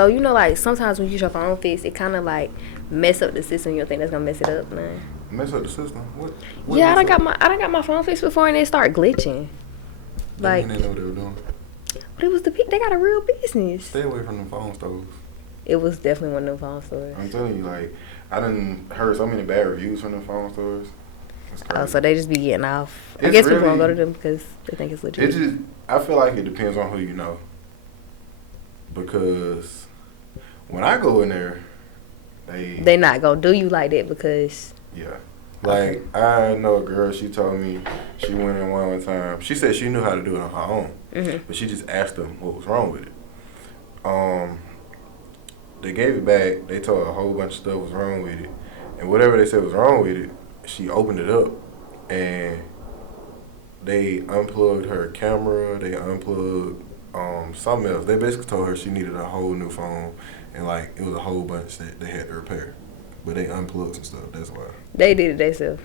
So, you know, like, sometimes when you get your phone fixed, it kind of, like, mess up the system. You don't think that's going to mess it up? Nah. Mess up the system? What Yeah, I done got my phone fixed before and it start glitching. Like, they know what they were doing. But it was they got a real business. Stay away from them phone stores. It was definitely one of them phone stores. I'm telling you, like, I done heard so many bad reviews from them phone stores. It's crazy. Oh, so they just be getting off. I guess people don't go to them because they think it's legit. I feel like it depends on who you know. Because when I go in there, they not gonna do you like that because. Yeah. Like, I know a girl, she told me she went in one time. She said she knew how to do it on her own. Mm-hmm. But she just asked them what was wrong with it. They gave it back. They told her a whole bunch of stuff was wrong with it. And whatever they said was wrong with it, she opened it up. And they unplugged her camera. They unplugged something else. They basically told her she needed a whole new phone. And, like, it was a whole bunch that they had to repair. But they unplugged some stuff. That's why. They did it themselves.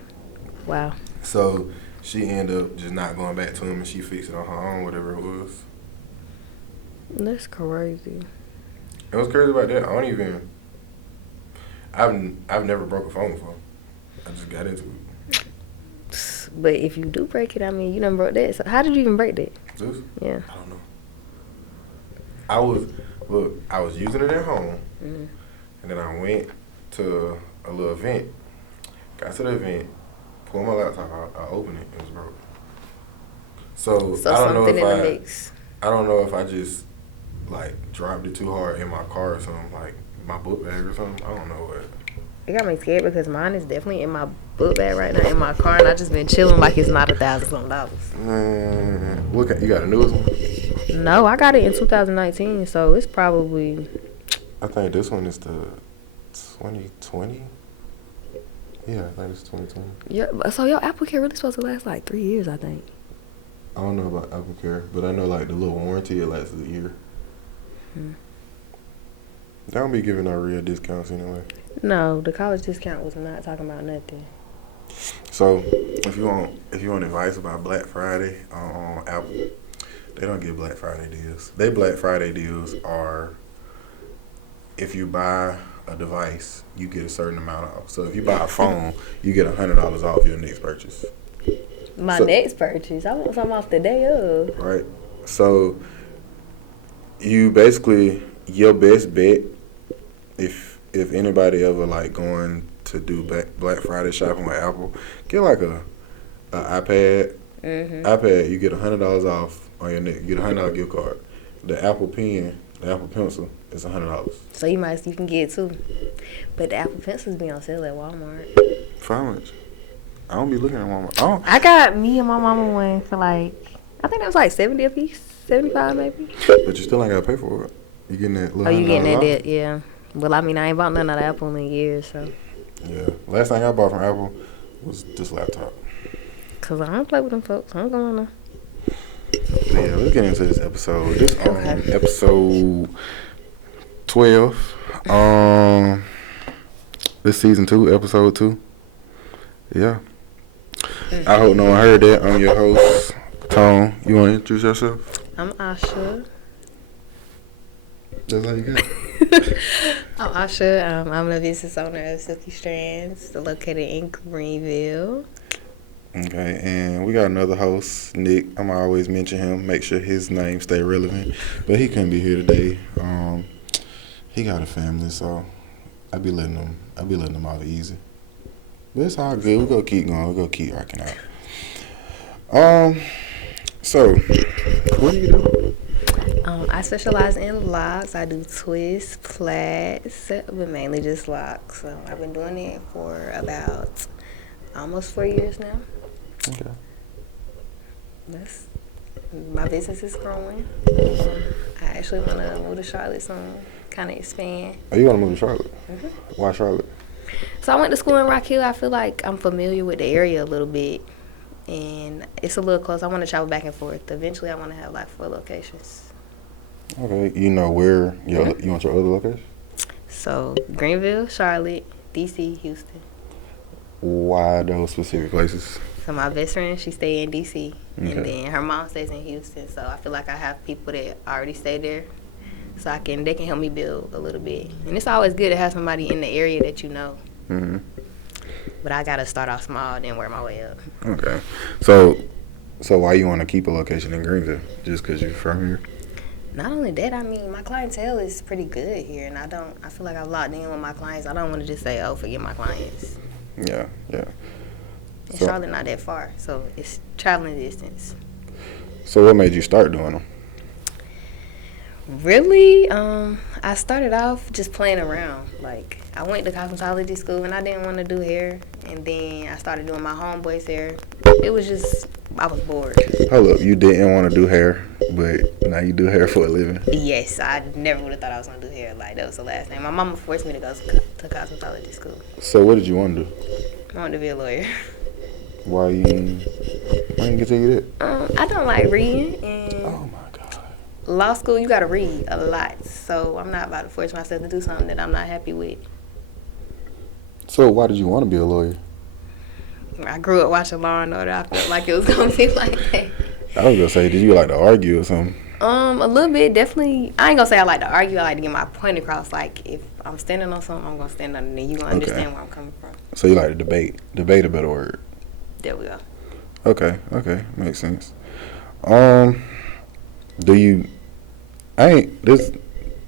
Wow. So she ended up just not going back to him, and she fixed it on her own, whatever it was. That's crazy. It was crazy about that. I've never broke a phone before. I just got into it. But if you do break it, I mean, you done broke that. So how did you even break that? This? Yeah. I don't know. I was using it at home, and then I went to a little event. Got to the event, pulled my laptop out, I opened it, it was broke. So I don't know if I don't know if I just like dropped it too hard in my car or something, like my book bag or something. I don't know what. It got me scared because mine is definitely in my book bag right now in my car, and I just been chilling like it's not $1,000. What you got a newest one? No, I got it in 2019, so it's probably. I think this one is the 2020. Yeah, I think it's 2020. Yeah, so your Apple Care really supposed to last like 3 years, I think. I don't know about Apple Care, but I know like the little warranty, it lasts a year. They don't be giving out real discounts anyway. No, the college discount was not talking about nothing. So if you want advice about Black Friday on Apple, they don't get Black Friday deals. They Black Friday deals are if you buy a device, you get a certain amount off. So if you buy a phone, you get $100 off your next purchase. Next purchase? I want something off the day of. Right. So you basically, your best bet, if anybody ever like going to do Black Friday shopping with Apple, get like a iPad. Mm-hmm. iPad, you get $100 off on your neck. You get a $100 gift card. The Apple Pen, the Apple Pencil is $100. So you can get it too. But the Apple Pencils be on sale at Walmart. For how much? I don't be looking at Walmart. I got me and my mama one for like, I think that was like 70 a piece, 75 maybe. But you still ain't gotta pay for it. You getting that little. Oh, you getting that debt? Yeah. Well, I mean, I ain't bought none of the Apple in years, so. Yeah. Last thing I bought from Apple was this laptop. Cause I don't play with them folks. I'm going to. Yeah, let's get into this episode. This episode 12. This season 2, episode 2. Yeah. I hope no one heard that. I'm your host, Tone. You want to introduce yourself? I'm Asha. That's how you get. I'm Asha. I'm the business owner of Silky Strandz, located in Greenville. Okay, and we got another host, Nick. I'm always mention him, make sure his name stay relevant. But he couldn't be here today. He got a family, so I be letting him off easy. But it's all good. We're gonna keep going. We're gonna keep rocking out. So what do you do? I specialize in locks. I do twists, plaits, but mainly just locks. So I've been doing it for about almost 4 years now. Okay. My business is growing. I actually want to move to Charlotte soon, kind of expand. Oh, you want to move to Charlotte? Mm-hmm. Why Charlotte? So I went to school in Rock Hill. I feel like I'm familiar with the area a little bit, and it's a little close. I want to travel back and forth. Eventually, I want to have like 4 locations. Okay, you know where you want your other location? So Greenville, Charlotte, DC, Houston. Why those specific places? So my best friend, she stay in DC, and then her mom stays in Houston. So I feel like I have people that already stay there. so they can help me build a little bit. And it's always good to have somebody in the area that you know. Mm-hmm. But I gotta start off small, then work my way up. Okay. So why you want to keep a location in Greenville? Just because you're from here? Not only that, I mean, my clientele is pretty good here, and I feel like I've locked in with my clients. I don't want to just say, oh, forget my clients. Yeah. And Charlotte not that far, so it's traveling distance. So what made you start doing them? Really, I started off just playing around. Like, I went to cosmetology school, and I didn't want to do hair. And then I started doing my homeboy's hair. It was just, I was bored. Hold up, you didn't want to do hair, but now you do hair for a living? Yes, I never would have thought I was going to do hair. Like, that was the last thing. My mama forced me to go to cosmetology school. So what did you want to do? I wanted to be a lawyer. Why you didn't get to you that? I don't like reading, and Oh my God. law school, you got to read a lot. So I'm not about to force myself to do something that I'm not happy with. So why did you want to be a lawyer? I grew up watching Law and Order. I felt like it was going to be like that. I was going to say, did you like to argue or something? A little bit, definitely. I ain't going to say I like to argue. I like to get my point across. Like, if I'm standing on something, I'm going to stand on it, and you going to understand where I'm coming from. So you like to debate. Debate a better word. There we go. Okay, makes sense. Do you? I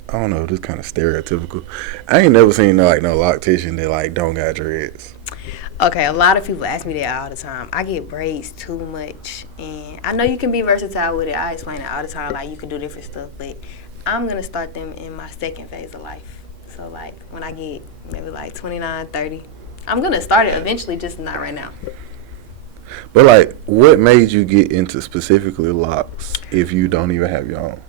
don't know. This kind of stereotypical. I ain't never seen no loctician that like don't got dreads. Okay, a lot of people ask me that all the time. I get braids too much, and I know you can be versatile with it. I explain it all the time, like you can do different stuff, but I'm gonna start them in my second phase of life. So like when I get maybe like 29, 30, I'm gonna start it eventually, just not right now. But like, what made you get into specifically locks if you don't even have your own?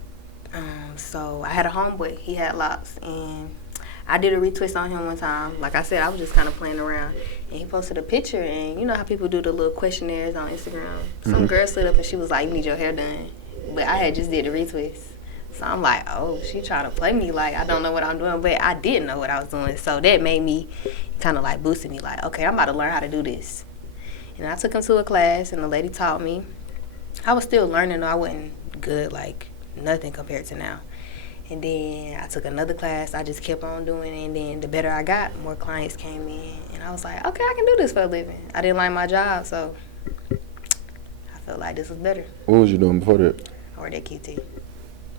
So I had a homeboy. He had locks, and I did a retwist on him one time. Like I said, I was just kind of playing around, and he posted a picture. And you know how people do the little questionnaires on Instagram. Some girl slid up and she was like, "You need your hair done," but I had just did the retwist. So I'm like, oh, she trying to play me like I don't know what I'm doing, but I did know what I was doing. So that made me kind of like boosted me, like, okay, I'm about to learn how to do this. And I took him to a class, and the lady taught me. I was still learning, though. I wasn't good, like nothing compared to now. And then I took another class. I just kept on doing it. And then the better I got, more clients came in. And I was like, okay, I can do this for a living. I didn't like my job, so I felt like this was better. What was you doing before that? I worked at QT.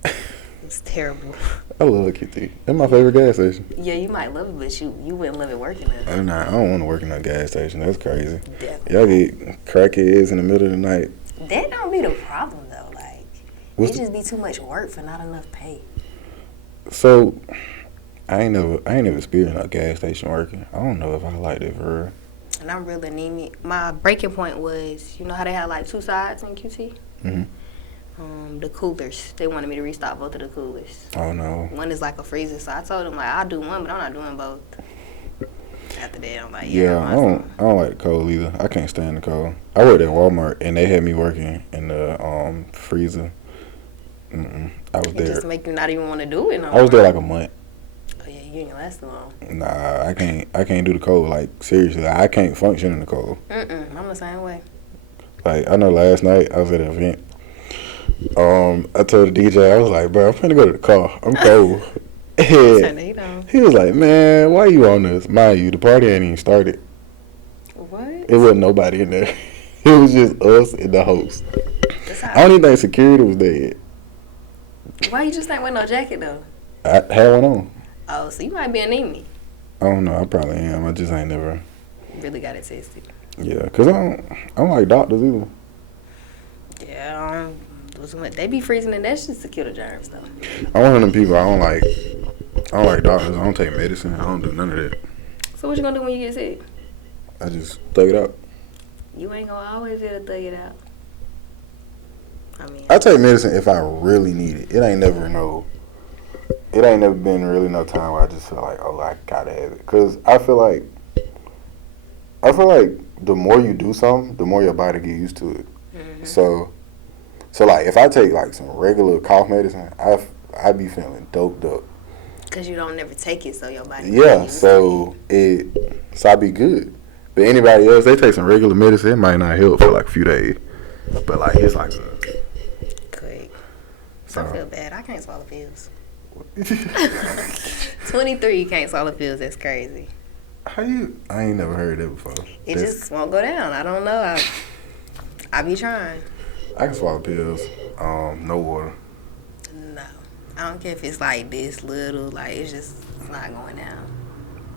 It was terrible. I love QT. That's my favorite gas station. Yeah, you might love it, but you wouldn't love it working there. I don't want to work in a gas station. That's crazy. Definitely. Y'all get crackheads in the middle of the night. That don't be the problem, though. Like, What's it just be too much work for not enough pay. So, I ain't never experienced a gas station working. I don't know if I like it for real. And I'm real anemic. My breaking point was, you know how they had like two sides in QT? Mm-hmm. The coolers. They wanted me to restock both of the coolers. Oh no. One is like a freezer, so I told them like I'll do one, but I'm not doing both. After that, I'm like, I don't like the cold either. I can't stand the cold. I worked at Walmart and they had me working in the freezer. I was there. It just make you not even want to do it. I was there like a month. Oh yeah, you ain't last too long. Nah, I can't do the cold. Like seriously, I can't function in the cold. I'm the same way. Like I know last night I was at an event. I told the DJ, I was like, bro, I'm finna go to the car. I'm cold. He was like, man, why you on this? Mind you, the party ain't even started. What? It wasn't nobody in there. It was just us and the host. I don't even think security was there. Why you just ain't wear no jacket though? I had one on. Oh, so you might be anemic. I don't know. I probably am. I just ain't never. Really got it tested. Yeah, cause I don't like doctors either. Yeah, they be freezing and that's just to kill the germs though. I'm one of them people. I don't like doctors. I don't take medicine. I don't do none of that. So what you gonna do when you get sick? I just thug it out. You ain't gonna always be able to thug it out. I mean, I take medicine if I really need it. It ain't never been really no time where I just feel like, oh, I gotta have it. Cause I feel like the more you do something, the more your body get used to it. Mm-hmm. So like if I take like some regular cough medicine, I be feeling doped up. Cause you don't never take it, so your body. Yeah, so I be good. But anybody else, they take some regular medicine, it might not help for like a few days. But like it's like great. So I feel bad. I can't swallow pills. 23, you can't swallow pills. That's crazy. How you? I ain't never heard that before. It just won't go down. I don't know. I be trying. I can swallow pills. No water. No, I don't care if it's like this little. Like it's not going down.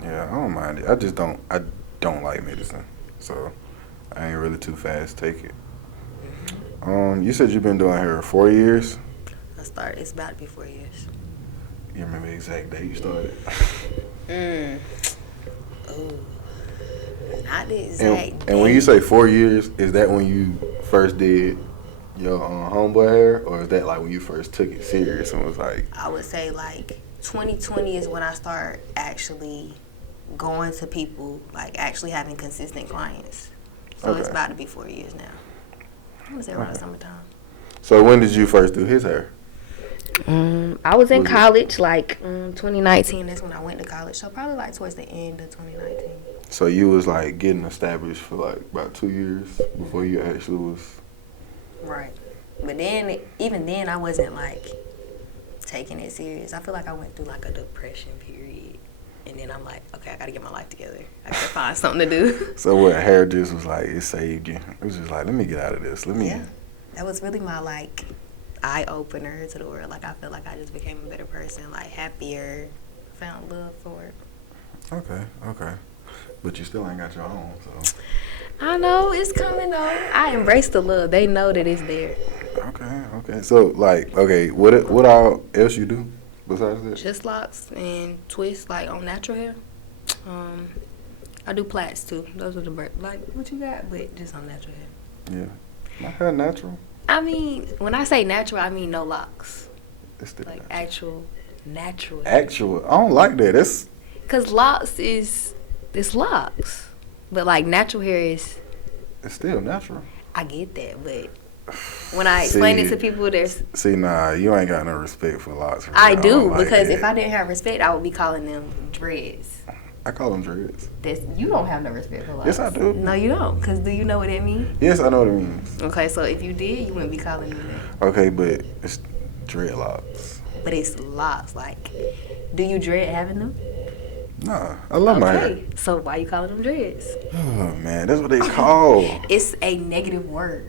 Yeah, I don't mind it. I just don't. I don't like medicine, so I ain't really too fast to take it. You said you've been doing hair 4 years. It's about to be 4 years. You remember the exact day you started? Ooh. Not the exact day. And when you say 4 years, is that when you first did your homeboy hair, or is that like when you first took it serious and was like? I would say like 2020 is when I start actually going to people, like actually having consistent clients. So It's about to be 4 years now. I'm gonna say around summertime. So when did you first do his hair? I was in college, like 2019. That's when I went to college. So probably like towards the end of 2019. So you was like getting established for like about 2 years before you actually was. Right. But then, even then, I wasn't like taking it serious. I feel like I went through like a depression period. And then I'm like, okay, I gotta get my life together. I gotta find something to do. So what, hair just was like, it saved you? It was just like, let me get out of this. Yeah. That was really my like eye opener to the world. Like I feel like I just became a better person, like happier, found love for it. Okay. But you still ain't got your own, so. I know, it's coming though. I embrace the love. They know that it's there. Okay. So like, okay, what all else you do besides that? Just locks and twists, like on natural hair. I do plaits too. Those are the like what you got, but just on natural hair. Yeah. My hair natural. I mean, when I say natural, I mean no locks. It's still like natural. actual natural. Actual. I don't like that. That's. Cause locks it's locks, but like natural hair is. It's still natural. I get that, but when I explain it to people, there's. See, nah, you ain't got no respect for locks. Really. I do like because that. if I didn't have respect, I would be calling them dreads. I call them dreads. You don't have no respect for locks. Yes, I do. No, you don't. Because do you know what that means? Yes, I know what it means. Okay, so if you did, you wouldn't be calling them that. Okay, but it's dreadlocks. But it's locks. Like, do you dread having them? Nah, I love my hair. So why you calling them dreads? Oh, man, that's what they call. It's a negative word.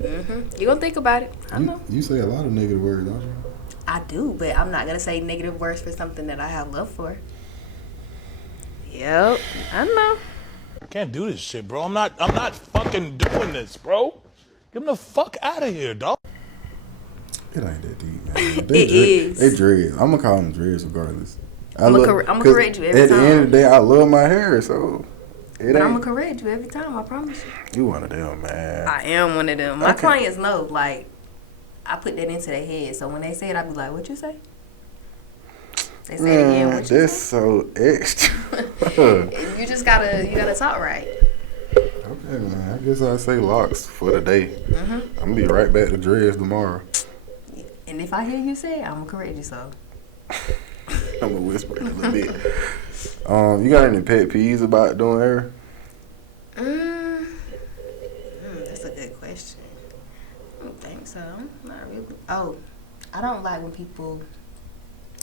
You gonna think about it. I know. You say a lot of negative words, don't you? I do, but I'm not gonna say negative words for something that I have love for. Yep, I know. I can't do this shit, bro. I'm not fucking doing this, bro. Get them the fuck out of here, dog. It ain't that deep, man. It is. They dreads. I'm gonna call them dreads regardless. I'm gonna correct you every at time. At the end of the day, I love my hair, so. But I'm gonna correct you every time. I promise you. You one of them, man. I am one of them. My clients know, like, I put that into their head. So when they say it, I be like, "What you say?" They say it again. What you that's say? so extra. You just gotta talk right. Okay, man. I guess I'll say locks for the day. I'm gonna be right back to dreads tomorrow. And if I hear you say it, I'm gonna correct you. So. I'm gonna whisper it a little bit. You got any pet peeves about doing hair? That's a good question. I don't think so. Not really. Oh, I don't like when people,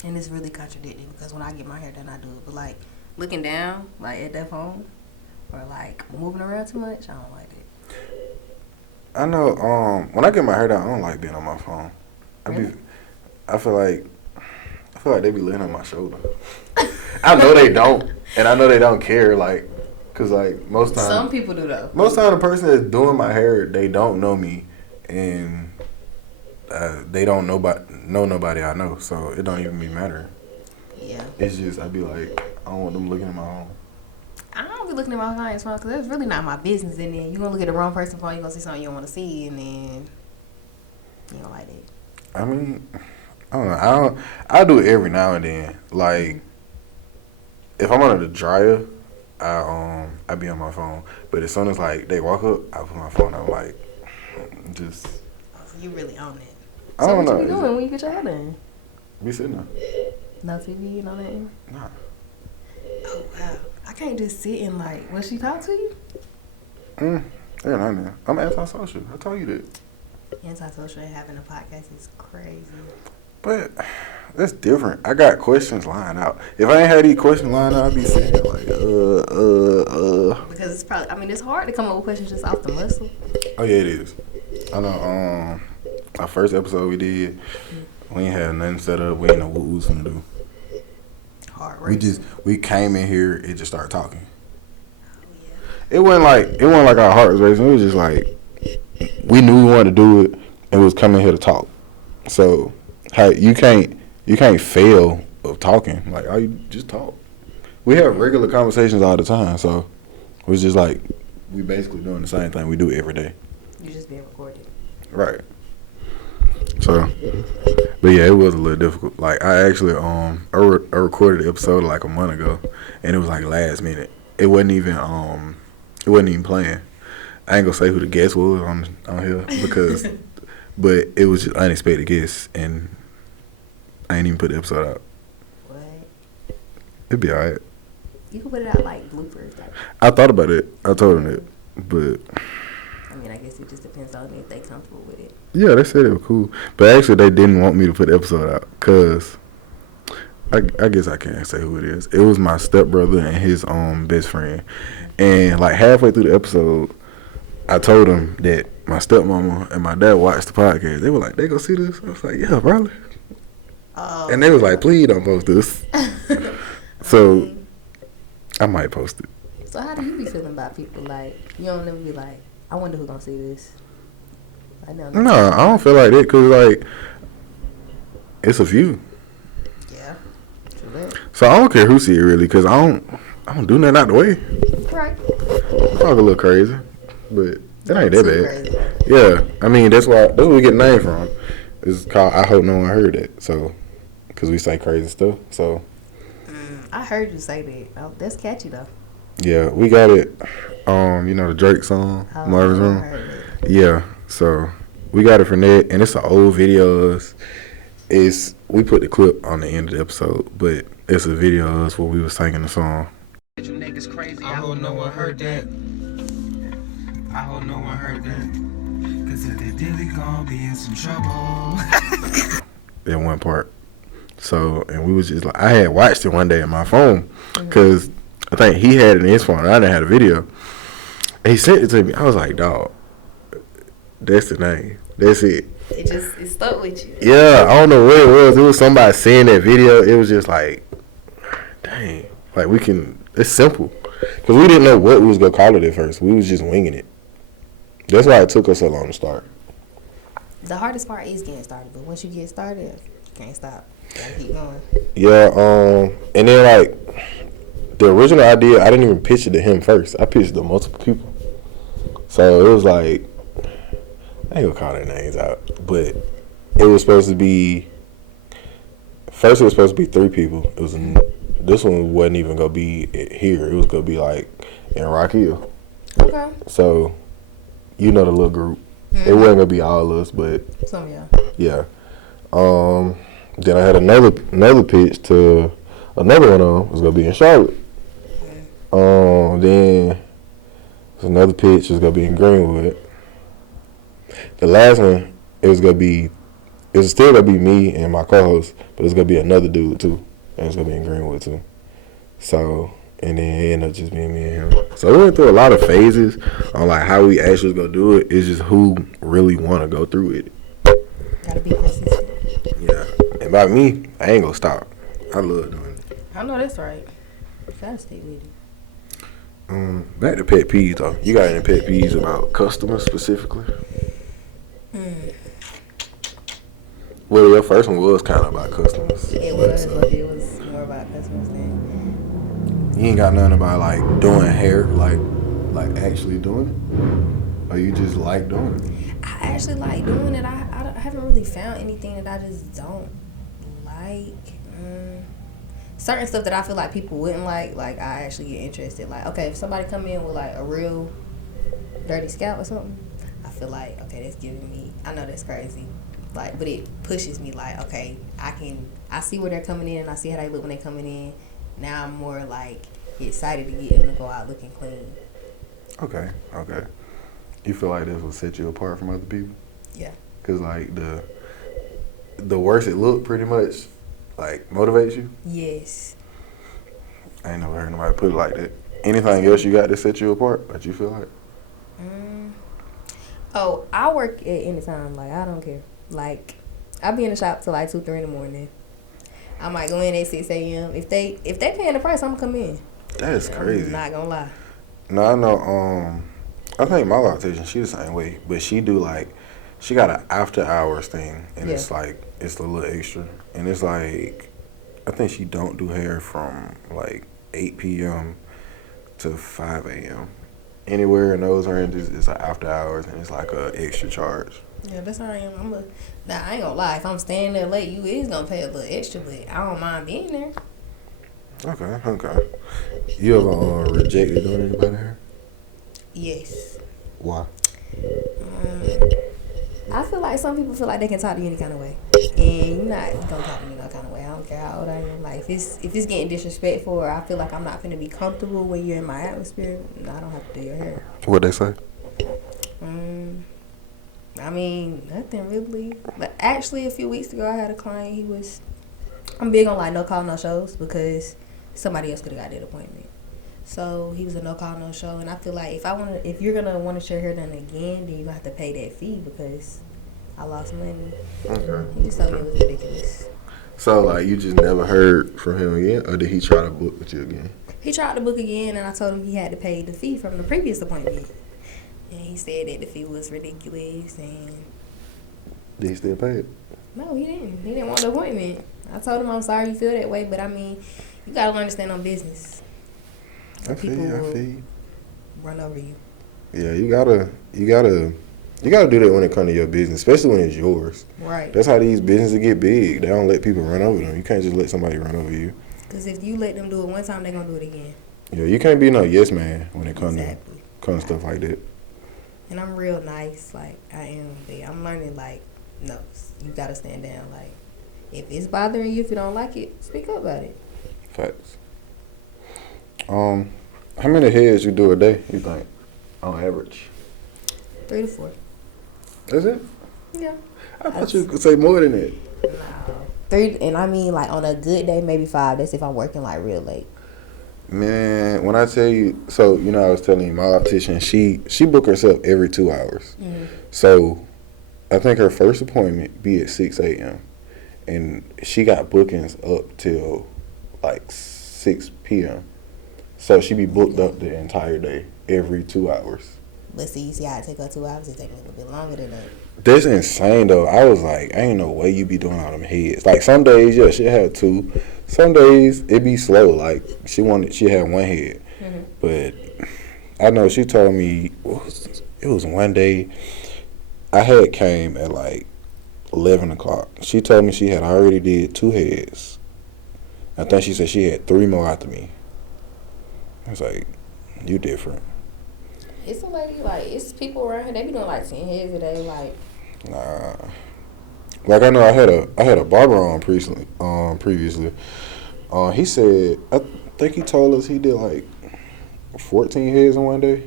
and it's really contradicting because when I get my hair done, I do it. But like looking down, like at that phone, or like moving around too much, I don't like it. I know. When I get my hair done, I don't like being on my phone. Really? I feel like they be laying on my shoulder. I know they don't, and I know they don't care. Like, cause like most times, some people do though. Most time, the person that's doing my hair, they don't know me, and they don't know nobody I know, so it don't even be matter. Yeah. It's just I be like, I don't want them looking at my own. I don't be looking at my client's phone because that's really not my business. And then you gonna look at the wrong person's phone, you gonna see something you don't want to see, and then you don't like it. I mean, I don't know. I do it every now and then. Like, if I'm under the dryer, I be on my phone. But as soon as like they walk up, I put my phone. I'm like, just. Oh, so you really own it. I don't know. What you be doing when you get your hair done? Be sitting there. No TV and all that. Nah. Oh wow! I can't just sit and like. Will she talk to you? Yeah, nah. I'm antisocial. I told you that. Antisocial and having a podcast is crazy. But that's different. I got questions lined out. If I ain't had these questions lined out, I'd be sitting here like, Because it's probably, I mean, it's hard to come up with questions just off the muscle. Oh yeah, it is. I know. Our first episode we did, we ain't had nothing set up. We ain't know what we was gonna do. Hard race. We came in here and just started talking. Oh yeah. It wasn't like our heart was racing. It was just like we knew we wanted to do it and we was coming here to talk. So you can't fail of talking. Like, oh, you just talk. We have regular conversations all the time, so it was just like we basically doing the same thing we do every day. You just being recorded. Right. So, but yeah, it was a little difficult. Like, I actually I recorded the episode like a month ago, and it was like last minute. It wasn't even playing. I ain't gonna say who the guest was on here because, but it was just unexpected guests, and I ain't even put the episode out. What? It'd be alright. You could put it out like bloopers. I thought about it. I told them that, but I mean, I guess it just depends on if they comfortable with it. yeah, they said it was cool, but actually they didn't want me to put the episode out because I guess I can't say who it is. It was my stepbrother and his best friend, and like halfway through the episode, I told them that my stepmama and my dad watched the podcast. They were like, "They gonna see this?" I was like, "Yeah, probably." Oh. And they was like, "Please don't post this." So I might post it. So how do you be feeling about people? Like, you don't never be like, I wonder who gonna see this. I know. No, I don't feel like that because like it's a few. Yeah. True that. So I don't care who see it really because I don't do nothing out the way. Right. Talk a little crazy, but it ain't that bad. Crazy. Yeah, I mean that's where we get the name from. It's called I Hope No One Heard It. So, because we say crazy stuff. So. I heard you say that. Oh, that's catchy though. Yeah, we got it. You know the Drake song, Marvin's Room. Yeah, so we got it from that, and it's an old video. We put the clip on the end of the episode, but it's a video of us where we was singing the song. You niggas crazy. I hope no one heard that. I hope no one heard that. Cause if they did, we gon' be in some trouble. That one part. So, and we was just like, I had watched it one day on my phone because I think he had it in his phone and I didn't have a video. And he sent it to me. I was like, dog, that's the name. That's it. It stuck with you. Yeah, I don't know what it was. It was somebody seeing that video. It was just like, dang, like it's simple. Because we didn't know what we was going to call it at first. We was just winging it. That's why it took us so long to start. The hardest part is getting started, but once you get started, you can't stop. You gotta keep going. Yeah, and then like the original idea, I didn't even pitch it to him first. I pitched it to multiple people. So it was like, I ain't gonna call their names out, but it was supposed to be. First, it was supposed to be 3 people. This one wasn't even gonna be here. It was gonna be like in Rock Hill. Okay. So, you know the little group. It wasn't gonna be all of us, but Some of y'all. yeah. Then I had another pitch to another one of them. It was gonna be in Charlotte. Then there's another pitch. It was gonna be in Greenwood. The last one, it was still gonna be me and my co-host, but it's gonna be another dude too, and it's gonna be in Greenwood too. So, and then it ended up just being me and him. So we went through a lot of phases on like how we actually gonna do it. It's just who really want to go through it. Gotta be consistent. Yeah, and by me, I ain't gonna stop. I love doing it. I know that's right. You gotta stay with it. Back to pet peeves though. You got any pet peeves about customers specifically? Well, your first one was kind of about customers. It was, but it was more about customers than. You ain't got nothing about like doing hair, like actually doing it, or you just like doing it. I actually like doing it. I haven't really found anything that I just don't like. Certain stuff that I feel like people wouldn't like I actually get interested. Like, okay, if somebody come in with like a real dirty scalp or something, I feel like, okay, that's giving me, I know that's crazy. Like, but it pushes me like, okay, I see where they're coming in and I see how they look when they're coming in. Now I'm more like excited to get them to go out looking clean. Okay. You feel like this will set you apart from other people? Yeah. Cause like the worse it look, pretty much, like, motivates you? Yes. I ain't never heard nobody put it like that. Anything else you got to set you apart that you feel like? Oh, I work at any time. Like, I don't care. Like, I be in the shop till like 2, 3 in the morning. I might go in at 6 a.m. If they paying the price, I'm gonna come in. That's crazy. I'm not gonna lie. No, I know. I think my lactation, she the same way, but she do like, she got an after hours thing, and it's like it's a little extra, and it's like, I think she don't do hair from like 8 p.m. to 5 a.m. Anywhere in those ranges is an after hours, and it's like a extra charge. Yeah, that's how I am. Now I ain't gonna lie. If I'm staying there late, you is gonna pay a little extra, but I don't mind being there. Okay. You ever rejected doing anybody hair? Yes. Why? I feel like some people feel like they can talk to you any kind of way, and you're not gonna talk to me no kind of way. I don't care how old I am. Like if it's getting disrespectful, or I feel like I'm not gonna be comfortable when you're in my atmosphere, I don't have to do your hair. What they say? I mean, nothing really. But actually, a few weeks ago, I had a client. I'm big on like no call, no shows because somebody else could have got that appointment. So he was a no call, no show, and I feel like if you're gonna want to share hair done again, then you have to pay that fee because I lost money. Okay. He just told me it was ridiculous. So like you just never heard from him again, or did he try to book with you again? He tried to book again, and I told him he had to pay the fee from the previous appointment. And he said that the fee was ridiculous, and Did he still pay it? no, he didn't. He didn't want the appointment. I told him I'm sorry you feel that way, but I mean, you gotta learn to stand on business. I feel you. Run over you. Yeah, you gotta do that when it comes to your business, especially when it's yours. Right. That's how these businesses get big. They don't let people run over them. You can't just let somebody run over you. Because if you let them do it one time, they're gonna do it again. Yeah, you can't be no yes man when it comes Exactly. to stuff like that. And I'm real nice, like I am. But I'm learning, like, no, you gotta stand down. Like, if it's bothering you, if you don't like it, speak up about it. Facts. How many heads you do a day, you think, on average? 3 to 4. That's it? Yeah. I thought you could say more than that. No. 3, and I mean, like, on a good day, maybe 5. That's if I'm working, like, real late. Man, when I tell you, so, you know, I was telling you, my optician, she book herself every 2 hours. Mm-hmm. So, I think her first appointment be at 6 a.m. And she got bookings up till, like, 6 p.m. So, she be booked up the entire day, every 2 hours. But see, you see how it take her 2 hours? It take a little bit longer than that. That's insane, though. I was like, ain't no way you be doing all them heads. Like, some days, yeah, she had 2. Some days, it be slow. Like, she had 1 head. Mm-hmm. But I know she told me, it was one day, I had came at, like, 11 o'clock. She told me she had already did 2 heads. I think she said she had 3 more after me. I was like, you different. It's a lady, like, it's people around here, they be doing, like, 10 heads a day, like. Nah. Like, I know I had a barber on previously. He said, I think he told us he did, like, 14 heads in one day.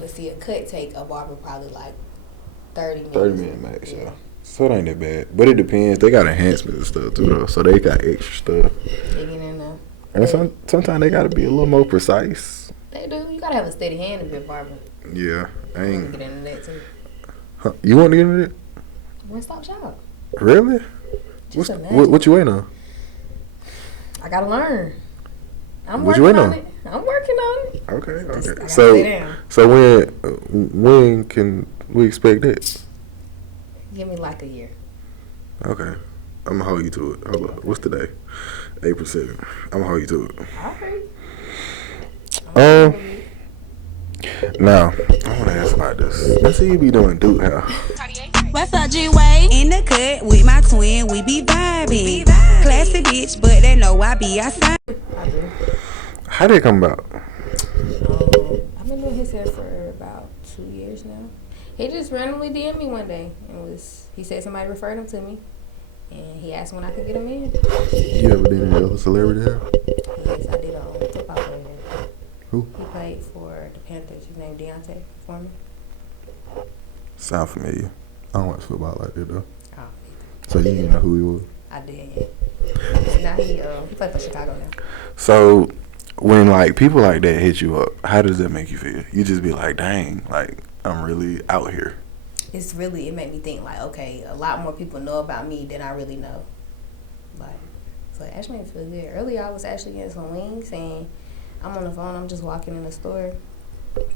But see, a cut take a barber probably, like, 30 minutes. 30 minutes max, yeah. So it ain't that bad. But it depends. They got enhancements and stuff, too, though. So they got extra stuff. They get in there. And sometimes they got to be a little more precise. They do. You got to have a steady hand to be a barber. Yeah. I ain't. Get into that, too. Huh, you want to get into that? One stop shop. Really? What you waiting on? I gotta learn. What you waiting on? It. I'm working on it. Okay. So when can we expect that? Give me like a year. Okay. I'm gonna hold you to it. Hold up. What's today? April 7th. I'm gonna hold you to it. All right. Now, I wanna ask about this. Let's see you be doing Duke hair. What's up, G-Way? In the cut with my twin, we be vibing. Classy bitch, but they know I be outside. How did it come about? I've been doing his hair for about 2 years now. He just randomly DM'd me one day. He said somebody referred him to me. And he asked when I could get him in. You ever did any other celebrity hair? Yes, I did a football player hair. Who? He played for the Panthers. His name Deontay Foreman. Sound familiar. I don't watch football like that, though. Oh, So you didn't know who he was? I did. Now he played for Chicago now. So when like people like that hit you up, how does that make you feel? You just be like, dang, like I'm really out here. It made me think like, okay, a lot more people know about me than I really know. Like, so it actually made me feel good. Earlier I was actually getting some wings and I'm on the phone, I'm just walking in the store.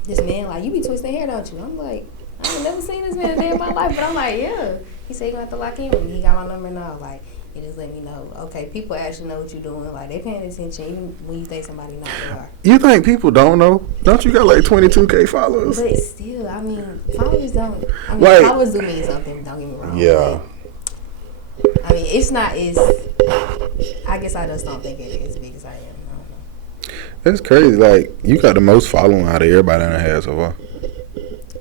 This man like, you be twisting hair, don't you? I'm like, I ain't never seen this man a day in my life, but I'm like, yeah. He said he gonna have to lock in with me. He got my number now. Like, he just let me know, okay, people actually know what you're doing. Like, they paying attention even when you think somebody not, they are. You think people don't know? Don't you got like 22K followers? But still, I mean, followers don't. I mean, like, followers do mean something. Don't get me wrong. Yeah. But, I mean, it's not as. I guess I just don't think it is as big as I am. I don't know. That's crazy. Like, you got the most following out of everybody in the house so far.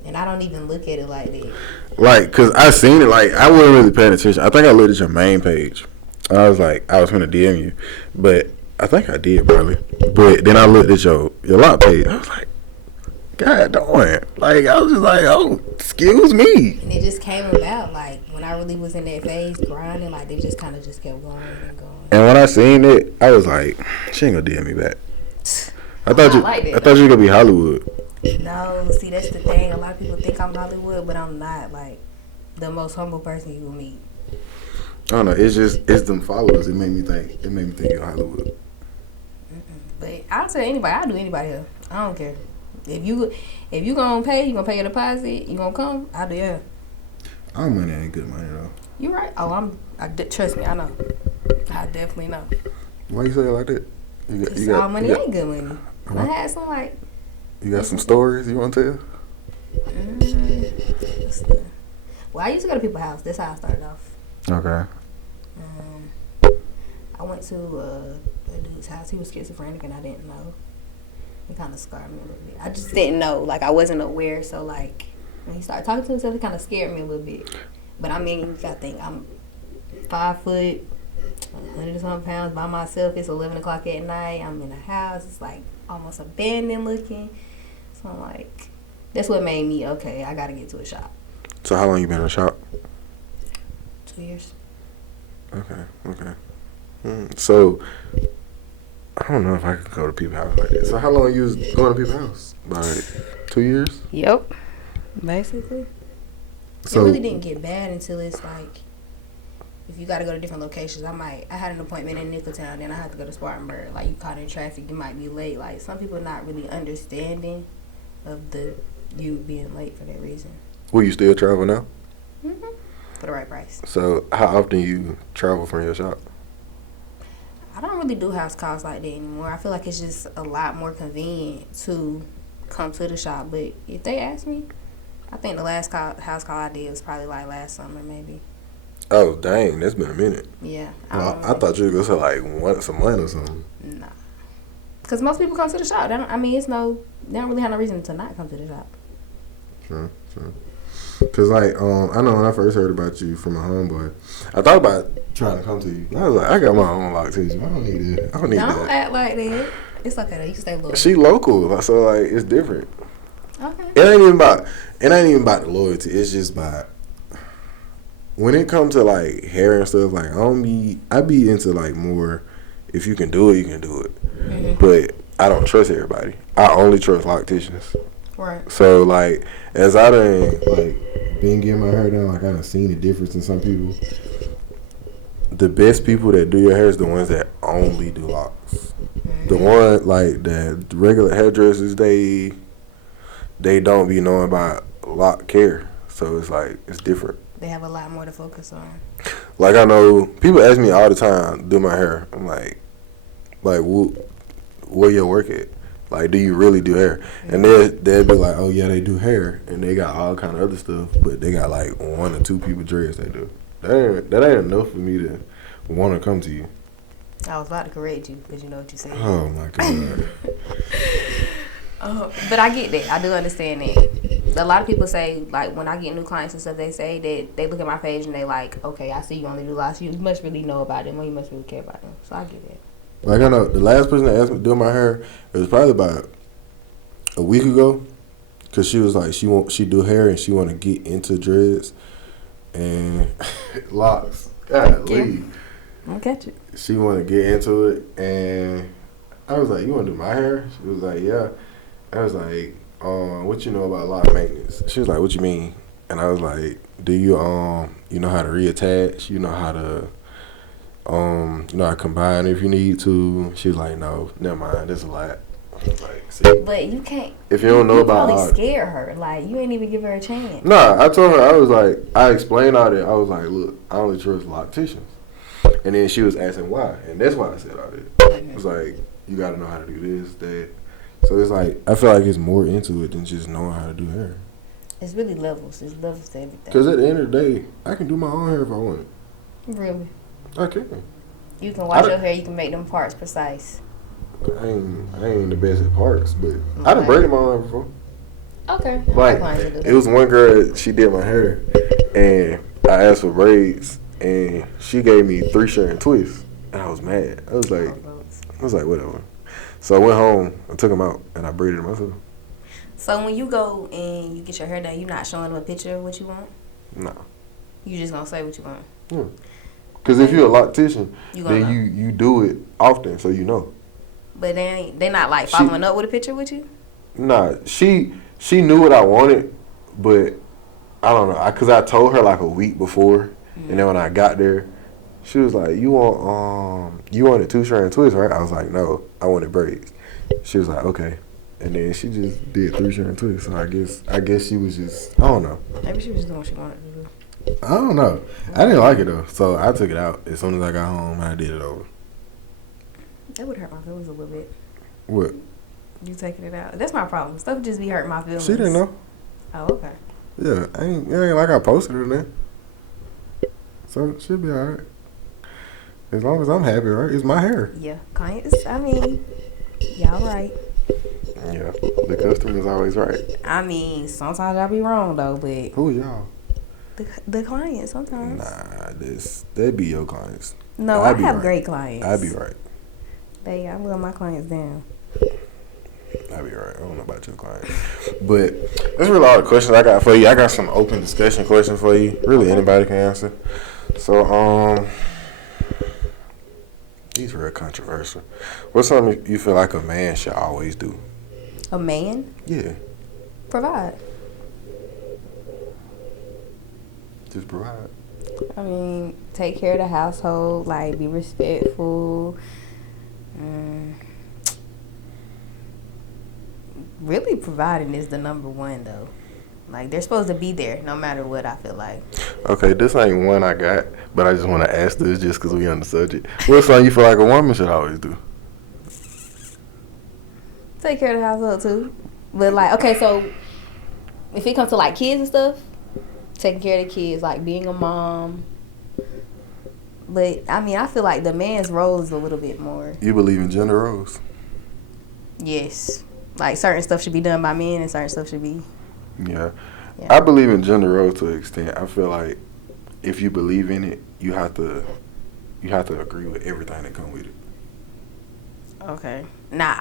And I don't even look at it like that. Like, cause I seen it. Like, I wasn't really paying attention. I think I looked at your main page. I was like, I was gonna DM you, but I think I did probably. But then I looked at your lock page. I was like, God darn. Like, I was just like, oh, excuse me. And it just came about like when I really was in that phase grinding. Like they just kind of just kept going and going. And when I seen it, I was like, she ain't gonna DM me back. I thought you were gonna be Hollywood. No, see that's the thing. A lot of people think I'm Hollywood, but I'm not. Like the most humble person you will meet. I don't know. It's them followers. It made me think you're Hollywood. But I'll tell anybody. I'll do anybody else. I don't care. If you gonna pay, you gonna pay your deposit. You gonna come? I'll do yeah. Our money ain't good money though. You right? Oh, trust me. I know. I definitely know. Why you say it like that? You got all money ain't good money. Uh-huh. I had some like. You got some stories you want to tell? Well, I used to go to people's house. That's how I started off. Okay. I went to a dude's house. He was schizophrenic, and I didn't know. It kind of scarred me a little bit. I just didn't know. Like, I wasn't aware. So, like, when he started talking to himself, it kind of scared me a little bit. But, I mean, you got to think, I'm 5 foot, 100-something pounds by myself. It's 11 o'clock at night. I'm in a house. It's, like, almost abandoned looking. So, I'm like, that's what made me, okay, I got to get to a shop. So, how long you been in the shop? 2 years. Okay. So, I don't know if I could go to people's house like that. So, how long you was going to people's house? Like 2 years? Yep. Basically. So, it really didn't get bad until it's like, if you got to go to different locations, I had an appointment in Nicholtown, then I had to go to Spartanburg. Like, you caught in traffic, you might be late. Like, some people are not really understanding of you being late for that reason. will you still travel now? Mm-hmm. For the right price. So, how often you travel from your shop? I don't really do house calls like that anymore. I feel like it's just a lot more convenient to come to the shop. But if they ask me, I think the last house call I did was probably like last summer, maybe. Oh, dang, that's been a minute. Yeah. I thought you were going to say like once a month or something. Nah. Because most people come to the shop. They don't really have no reason to not come to the shop. Sure. Cause like I know when I first heard about you from a homeboy, I thought about trying to come to you. I was like, I got my own lock tissue. I don't need it. Don't act like that. It's okay though. You can stay loyal. She local, so like it's different. Okay. It ain't even about the loyalty. It's just about when it comes to like hair and stuff. Like I be into like more. If you can do it, you can do it. Mm-hmm. But I don't trust everybody. I only trust locticians. Right. So like, as I done like been getting my hair done, like I done seen the difference in some people. The best people that do your hair is the ones that only do locks. The one like the regular hairdressers, they don't be knowing about lock care. So it's like it's different. They have a lot more to focus on. Like I know people ask me all the time, do my hair. I'm like where your work at? Like, do you really do hair? And they'll be like, oh, yeah, they do hair. And they got all kind of other stuff. But they got, like, 1 or 2 people dreads they do. That ain't enough for me to want to come to you. I was about to correct you because you know what you said. Oh, my God. But I get that. I do understand that. A lot of people say, like, when I get new clients and stuff, they say that they look at my page and they like, okay, I see you only do locks. You must really know about them or you must really care about them. So I get that. Like, I know the last person that asked me to do my hair, it was probably about a week ago. Because she was like, she do hair and she want to get into dreads and locks. Golly. I'll catch it. She wanted to get into it, and I was like, "You want to do my hair?" She was like, "Yeah." I was like, "What you know about lot maintenance?" She was like, "What you mean?" And I was like, "Do you you know how to reattach? You know how to you know how to combine if you need to?" She was like, "No, never mind. There's a lot." Like, see, But you can't. if you don't know about probably scare her. Like you ain't even give her a chance. Nah, I told her, I was like, I explained all that. I was like, look, I only trust locticians. And then she was asking why. And that's why I said all that. It was like, you got to know how to do this, that. So it's like, I feel like it's more into it than just knowing how to do hair. It's really levels. It's levels to everything. Because at the end of the day, I can do my own hair if I want it. Really? I can. You can wash your hair. You can make them parts precise. I ain't the best at parts, but I done braided my own hair before. Okay. Like, it was one girl, she did my hair, and I asked for braids, and she gave me 3 strand twists, and I was mad. I was like, whatever. So I went home, I took them out, and I braided them myself. So when you go and you get your hair done, you not showing them a picture of what you want? No. You just gonna say what you want? Yeah. Because if you're a loctician, then know. you do it often, so you know. But they not like following up with a picture with you? Nah, she knew what I wanted, but I don't know, because I told her like a week before, and then when I got there, she was like, you wanted 2 strand twists, right? I was like, no, I wanted braids. She was like, okay. And then she just did 3 strand twists. So I guess she was just, I don't know. Maybe she was doing what she wanted to do. I don't know. I didn't like it though, so I took it out as soon as I got home. I did it over. That would hurt my feelings a little bit. What? You taking it out? That's my problem. Stuff just be hurting my feelings. She didn't know. Oh, okay. Yeah, it ain't like I posted it in there. So it should be alright. As long as I'm happy, right? It's my hair. Yeah, clients. I mean, y'all right. Yeah, the customer's always right. I mean, sometimes I be wrong though, but Who y'all? the clients sometimes. Nah, they be your clients. No, I have great clients. I be right. I let my clients down. I be right. I don't know about your clients, but that's really all the questions I got for you. I got some open discussion questions for you. Really, anybody can answer. So, these are real controversial. What's something you feel like a man should always do? A man? Yeah. Provide. Just provide. I mean, take care of the household, like, be respectful. Really providing is the number one, though. Like, they're supposed to be there no matter what, I feel like. Okay, this ain't one I got, but I just want to ask this just because we on the subject. What's something you feel like a woman should always do? Take care of the household, too. But, like, okay, so if it comes to, like, kids and stuff, taking care of the kids, like, being a mom. But, I mean, I feel like the man's role is a little bit more. You believe in gender roles? Yes. Like, certain stuff should be done by men and certain stuff should be. Yeah. I believe in gender roles to an extent. I feel like if you believe in it, you have to agree with everything that comes with it. Okay. Now,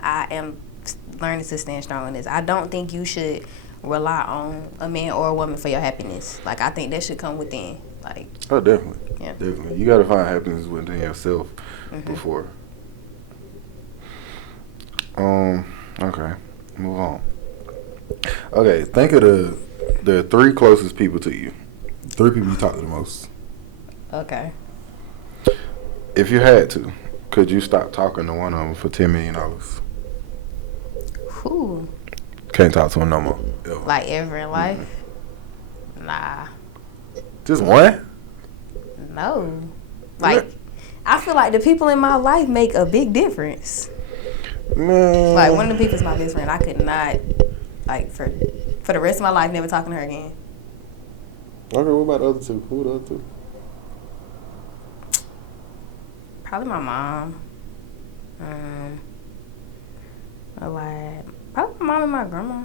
I am learning to stand strong on this. I don't think you should rely on a man or a woman for your happiness. Like, I think that should come within. Like. Oh, definitely. Yeah. Definitely. You got to find happiness within yourself before. Okay. Move on. Okay, think of the 3 closest people to you. 3 people you talk to the most. Okay. If you had to, could you stop talking to one of them for $10 million? Who? Can't talk to him no more. Ever. Like, ever in life? Nah. Just one? No. Like, I feel like the people in my life make a big difference. Man. Like, one of the people is my best friend. I could not, like, for the rest of my life, never talking to her again. Okay, what about the other 2? Who are the other 2? Probably my mom. Like, probably my mom and my grandma.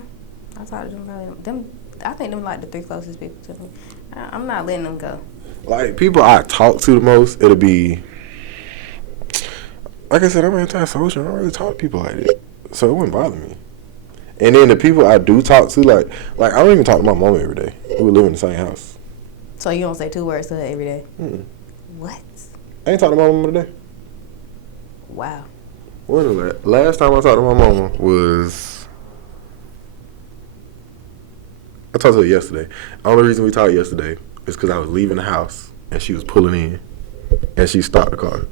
I talk to them about them. I think them like the 3 closest people to me. I'm not letting them go. Like, people I talk to the most, it'll be, like I said, I'm anti-social. I don't really talk to people like that. So it wouldn't bother me. And then the people I do talk to, like I don't even talk to my mom every day. We live in the same house. So you don't say 2 words to her every day? Mm-mm. What? I ain't talked to my mama today. Wow. What is that? Last time I talked to my mama was... I talked to her yesterday. The only reason we talked yesterday is because I was leaving the house and she was pulling in and she stopped the car.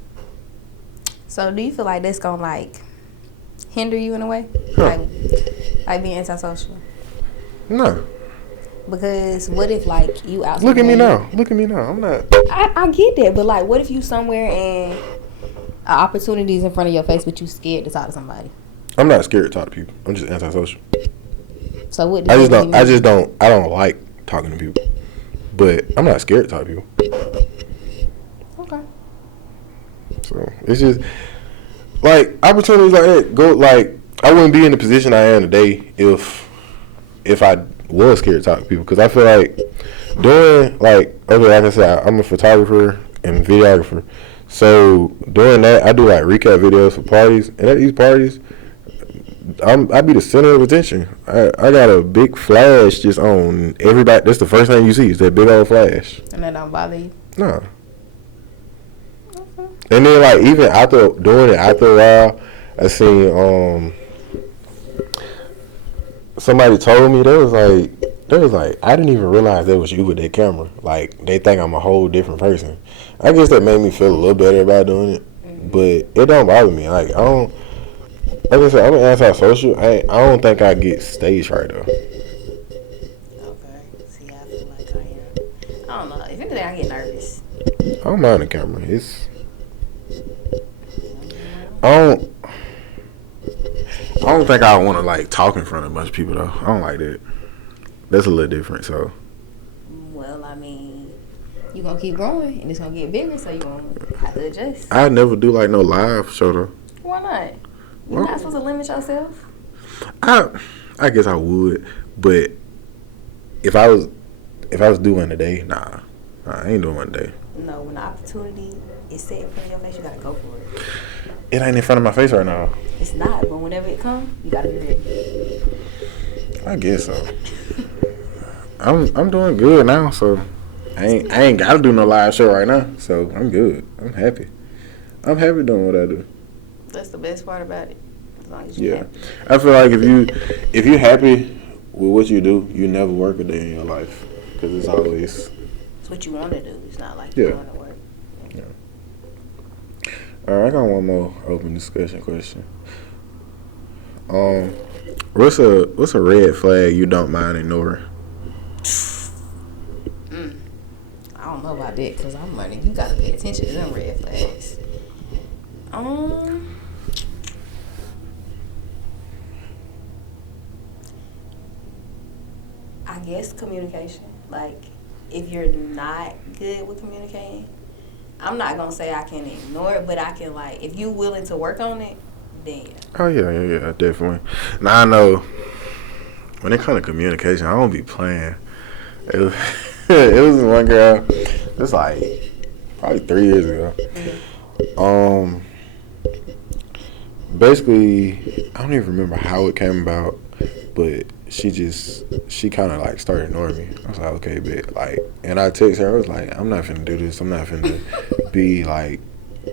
So do you feel like that's gonna like hinder you in a way? Huh. Like being antisocial? No. Because what if like you out Look at me somewhere- now. Look at me now. I'm not... I get that, but like what if you somewhere and an opportunity is in front of your face but you scared to talk to somebody? I'm not scared to talk to people. I'm just antisocial. So what I does just that mean? I don't like talking to people. But I'm not scared to talk to people. Okay. So it's just like opportunities like that go. Like I wouldn't be in the position I am today if I was scared to talk to people. Because I feel like doing like I said, I'm a photographer and videographer. So doing that, I do like recap videos for parties, and at these parties, I be the center of attention. I got a big flash just on everybody. That's the first thing you see is that big old flash. And that don't bother you? No. And then like even after doing it after a while, I seen somebody told me they was like I didn't even realize that was you with that camera. Like they think I'm a whole different person. I guess that made me feel a little better about doing it, but it don't bother me. Like I don't. Like I said, I'm an antisocial. I don't think I get stage fright though. Okay. See, I feel like I am. I don't know. If anything, I get nervous. I don't mind the camera. I don't think I want to like talk in front of a bunch of people though. I don't like that. That's a little different. So. Well, I mean, you gonna keep growing and it's gonna get bigger, so you gonna have to adjust. I never do like no live show though. Why not? You're not supposed to limit yourself. I guess I would, but if I was doing today, nah, I ain't doing one today. No, when the opportunity is set in front of your face, you gotta go for it. It ain't in front of my face right now. It's not, but whenever it comes, you gotta be ready. I guess so. I'm doing good now, so I ain't gotta do no live show right now, so I'm good. I'm happy. I'm happy doing what I do. That's the best part about it. As long as you happy. I feel like if you happy with what you do, you never work a day in your life because it's always. It's what you want to do. It's not like you want to work. Yeah. All right, I got one more open discussion question. What's a red flag you don't mind ignoring? I don't know about that because I'm learning. You gotta pay attention to them red flags. I guess communication. Like, if you're not good with communicating, I'm not gonna say I can ignore it, but I can like, if you're willing to work on it, then. Oh yeah, definitely. Now I know when it comes to communication, I don't be playing. It was one girl. It's like probably 3 years ago. Basically, I don't even remember how it came about, but she kind of like started ignoring me. I was like, okay, but like, and I text her. I was like, I'm not finna do this. I'm not finna be like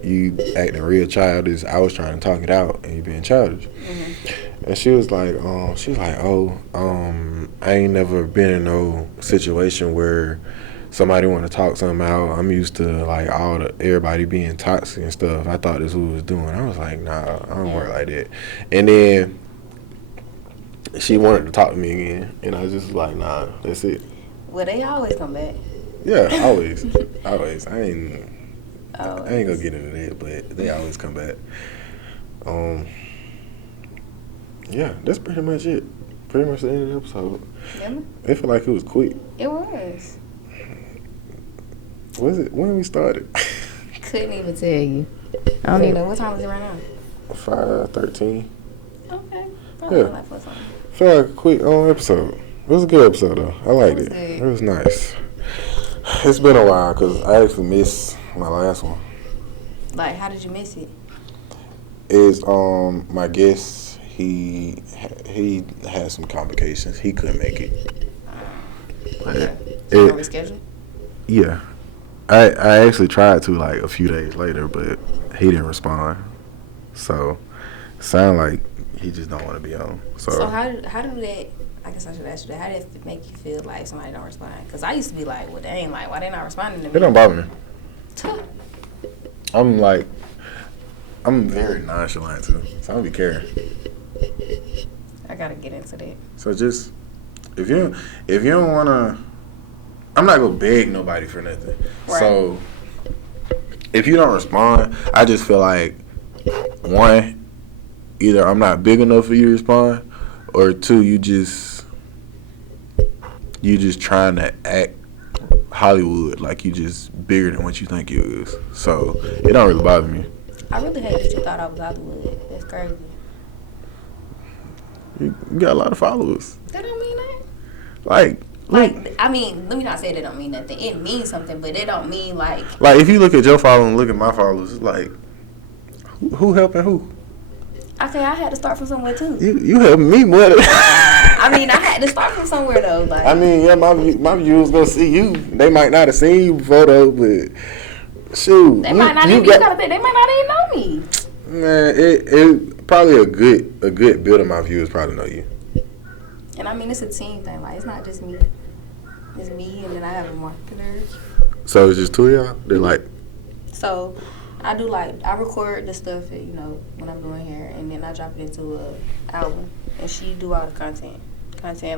you acting real childish. I was trying to talk it out, and you being childish. Mm-hmm. And she was like, I ain't never been in no situation where somebody want to talk something out. I'm used to like everybody being toxic and stuff. I thought this was what was doing. I was like, nah, I don't work like that. And then she wanted to talk to me again, and I was just like, nah, that's it. Well, they always come back. Yeah, always. I ain't gonna get into that, but they always come back. Yeah, that's pretty much it. Pretty much the end of the episode. Yeah. It felt like it was quick. It was. Was it when we started? Couldn't even tell you. I don't even know. What time is it right now? 5:13. Okay. Yeah. Felt like a quick episode. It was a good episode though. I liked it. Good. It was nice. It's been a while because I actually missed my last one. Like, how did you miss it? Is my guest, he had some complications. He couldn't make it. Okay. It- Reschedule? Yeah. I actually tried to like a few days later, but he didn't respond. So, sound like he just don't want to be on. So how do that? I guess I should ask you that. How did it make you feel like somebody don't respond? Because I used to be like, well, dang, like why they not responding to me? It don't bother me. I'm very nonchalant too, so I don't be caring. I gotta get into that. So just if you don't wanna, I'm not gonna beg nobody for nothing. Right. So if you don't respond, I just feel like one, either I'm not big enough for you to respond, or two, you just trying to act Hollywood like you just bigger than what you think you is. So it don't really bother me. I really hate that you thought I was Hollywood. That's crazy. You got a lot of followers. That don't mean that. Like, I mean, let me not say that don't mean nothing. It means something, but it don't mean like if you look at your following and look at my followers, it's like, who helping who? okay, I had to start from somewhere too. You helping me more than I mean, I had to start from somewhere though. Like, I mean, yeah, my viewers gonna see you. They might not have seen you before though, but shoot, they might not even. You gotta think they might not even know me. Man, it probably a good bit of my viewers probably know you. And I mean, it's a team thing. Like, it's not just me. It's me, and then I have a marketer. So it's just two of y'all. They're like. So I do I record the stuff that, when I'm doing hair, and then I drop it into a album, and she do all the content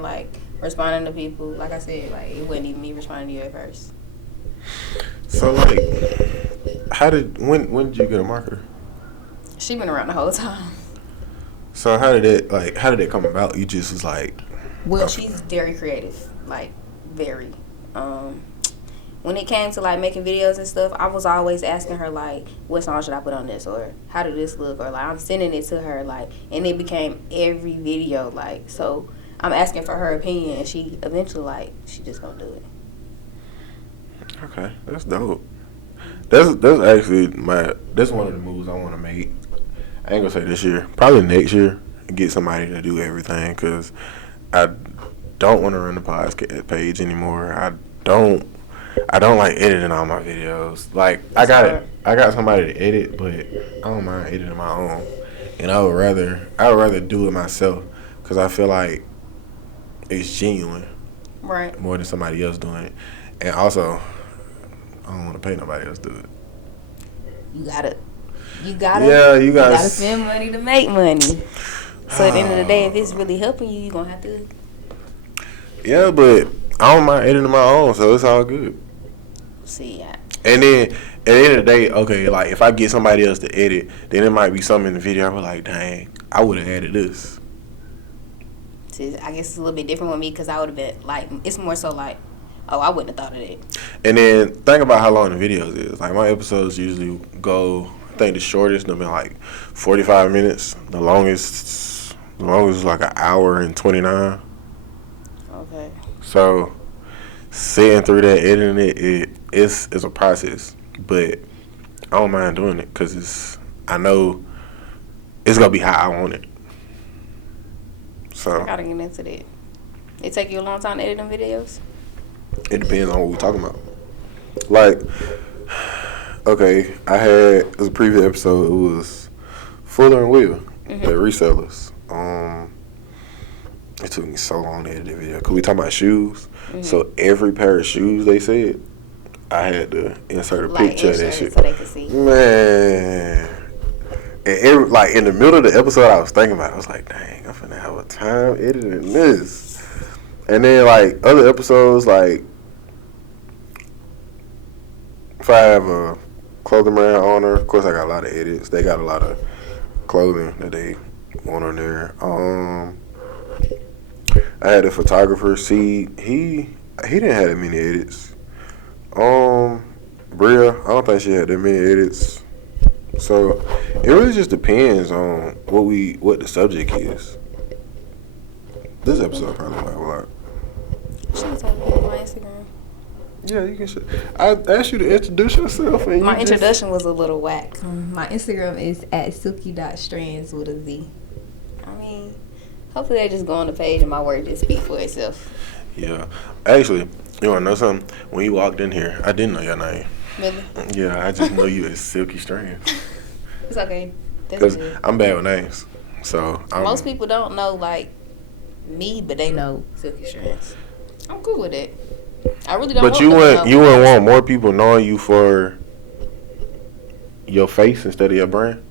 like responding to people. Like I said, like it wasn't even me responding to you at first. So like, when did you get a marketer? She been around the whole time. So how did it come about? You just was like. Well, she's very creative, like very. When it came to like making videos and stuff, I was always asking her like, what song should I put on this, or how did this look, or like I'm sending it to her, like, and it became every video, like, so I'm asking for her opinion, and she eventually like she just gonna do it. Okay, that's dope. That's actually that's one of the moves I want to make. I ain't gonna say this year, probably next year. Get somebody to do everything, because I don't want to run the podcast page anymore. I don't like editing all my videos. Like I got somebody to edit, but I don't mind editing my own. And I would rather do it myself, because I feel like it's genuine, right? More than somebody else doing it. And also, I don't want to pay nobody else to do it. You gotta. Yeah, you gotta spend money to make money. So at the end of the day, if it's really helping you, you're gonna have to. Yeah, but I don't mind editing my own, so it's all good. See, yeah. And then at the end of the day, okay, like if I get somebody else to edit, then it might be something in the video I'm like, dang, I would have added this. See, I guess it's a little bit different with me, because I would have been like, it's more so like, oh, I wouldn't have thought of that. And then think about how long the videos is. Like my episodes usually go, I think the shortest have been like 45 minutes. The longest is like an hour and 29. Okay. So sitting through that, editing it's a process, but I don't mind doing it, because I know it's gonna be how I want it. So I gotta get into that. It take you a long time to edit them videos? It depends on what we're talking about. Like, okay, it was a previous episode. It was Fuller and Will, the resellers. It took me so long to edit the video, because we talking about shoes. So every pair of shoes they said, I had to insert a picture of that shit. So they could see. Man. And in the middle of the episode, I was thinking about it. I was like, dang, I'm finna have a time editing this. And then, like, other episodes, like, if I have a clothing brand owner, of course I got a lot of edits. They got a lot of clothing that they want on there. I had a photographer. See, he didn't have that many edits. Bria, I don't think she had that many edits. So it really just depends on what the subject is. This episode probably might have a lot. She was talking about my Instagram. Yeah, you can. I asked you to introduce yourself. And my introduction was a little whack. My Instagram is @Silky.Strandz with a Z. I mean, hopefully they just go on the page and my word just speak for itself. Yeah, actually, You wanna know something? When you walked in here, I didn't know your name. Really? Yeah, I just know you as Silky Strandz. It's okay. That's Cause good. I'm bad with names, so Most people don't know like me, but they know Silky Strandz. I'm cool with it. I really don't. But want you them to know. wouldn't want more people knowing you for your face instead of your brand.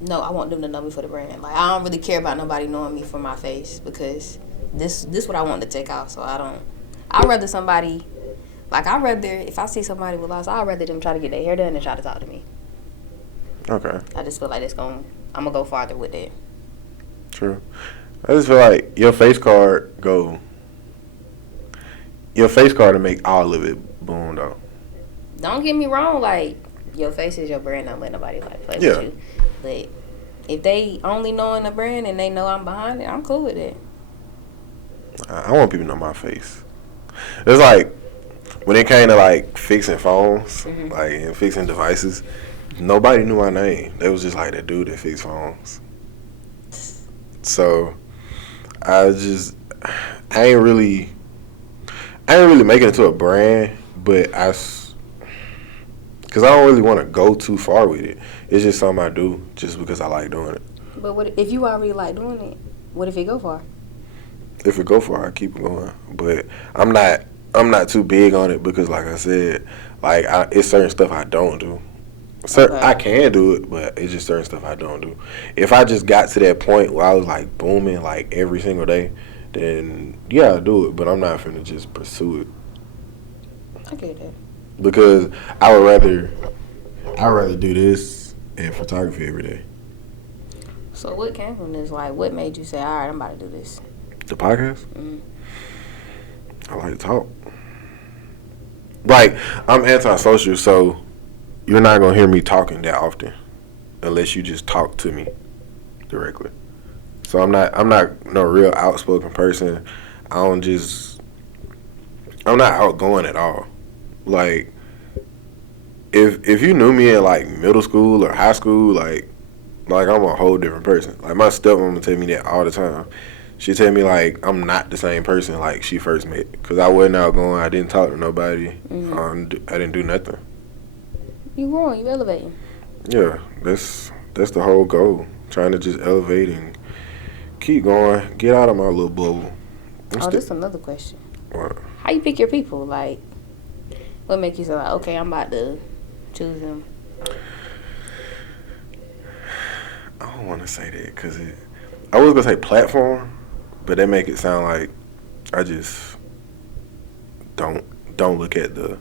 No, I want them to know me for the brand. Like I don't really care about nobody knowing me for my face because this what I want to take off. So I don't. I'd rather somebody, like I'd rather if I see somebody with loss, I'd rather them try to get their hair done than try to talk to me. Okay. I just feel like I'm gonna go farther with it. True. I just feel like your face card to make all of it boom though. Don't get me wrong, like your face is your brand. Don't let nobody like play Yeah. with you. But if they only knowing the brand and they know I'm behind it, I'm cool with it. I want people to know my face. It's like when it came to like fixing phones, like and fixing devices, nobody knew my name. They was just like the dude that fixed phones. So I ain't really making it to a brand, but cause I don't really want to go too far with it. It's just something I do just because I like doing it. But what if you already like doing it? What if it go far? If it go far, I keep it going. But I'm not too big on it because, like I said, like it's certain stuff I don't do. Okay. I can do it, but it's just certain stuff I don't do. If I just got to that point where I was like booming like every single day, then yeah, I'll do it. But I'm not finna just pursue it I get that. because I'd rather do this and photography every day. So what came from this? Like, what made you say, all right, I'm about to do this? The podcast? Mm. I like to talk. Like, I'm antisocial, so you're not going to hear me talking that often unless you just talk to me directly. So I'm not no real outspoken person. I'm not outgoing at all. Like, if you knew me in, like, middle school or high school, like I'm a whole different person. Like, my stepmom would tell me that all the time. She tell me, like, I'm not the same person like she first met. Because I wasn't outgoing. I didn't talk to nobody. I didn't do nothing. You growing, you elevating. Yeah, that's the whole goal. Trying to just elevate and keep going. Get out of my little bubble. This is another question. What? How you pick your people? Like, what make you say, like, okay, I'm about to choose them? I don't want to say that because I was going to say platform, but that make it sound like I just don't look at the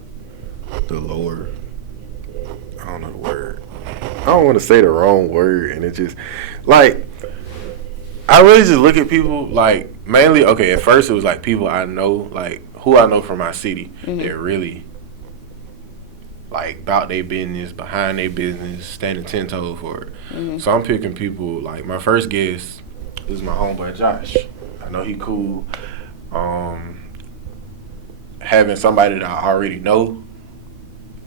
lower, I don't know the word. I don't want to say the wrong word, and it just, like, I really just look at people, like, mainly, okay, at first it was, like, people I know, like, who I know from my city that really, like, about their business, behind their business, standing 10 toes for it. So I'm picking people, like, my first guest is my homeboy Josh. I know he cool. Having somebody that I already know,